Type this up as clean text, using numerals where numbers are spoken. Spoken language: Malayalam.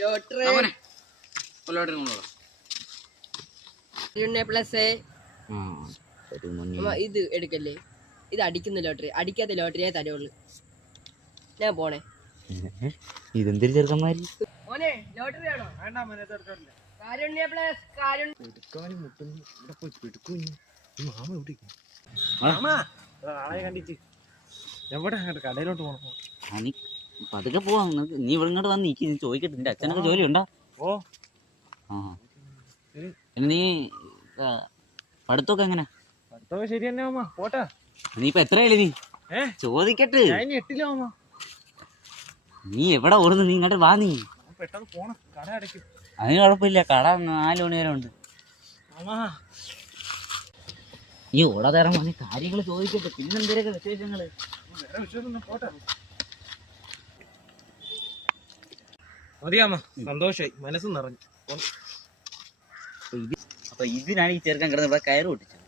ലോട്ടറി പ്ലസ് ഇത് എടുക്കല്ലേ, ഇത് അടിക്കുന്ന ലോട്ടറി, അടിക്കാത്ത ലോട്ടറിയെ തരുള്ളൂ. ഞാൻ പോണേ. ഇതെന്തൊരു ചെറുക്കന്മാര്. മോനെ ലോട്ടറി ആണോ? കാരുണ്യ പ്ലസ് കടയിലോട്ട് പോകണം. പതുക്കെ പോവാ. നീ ഇവിടെ ഇങ്ങോട്ട് വന്ന് നീ ചോദിക്കട്ടെ, നിന്റെ അച്ഛനൊക്കെ ജോലി ഉണ്ടോ? നീ പഠിത്തമൊക്കെ എങ്ങനെ? പഠിത്തമൊക്കെ ശരി തന്നെ അമ്മ. പോട്ടാ. നീ ഇപ്പൊ എത്രയല്ലേ? നീ ചോദിക്കട്ടെ. 8 അമ്മ. നീ എവിടെ ഓടുന്നു? നീ ഇങ്ങോട്ട് വാ. നീ പെട്ടെന്ന് പോണം, കട അടയ്ക്കും. അതിന് കുഴപ്പമില്ല, കട 4 മണി വരെ ഉണ്ട്. നീ ഓടാതെ ഇറങ്ങാൻ കാര്യങ്ങൾ ചോദിക്കട്ടെ. പിന്നെന്തേരൊക്കെ വിശേഷങ്ങള്? മതിയാമ്മ, സന്തോഷായി, മനസ്സ് നിറഞ്ഞു. അപ്പൊ ഇതിനാണ് ഈ ചെറുക്കൻ കിടന്ന് ഇവിടെ കയറ് പൊട്ടിച്ചത്.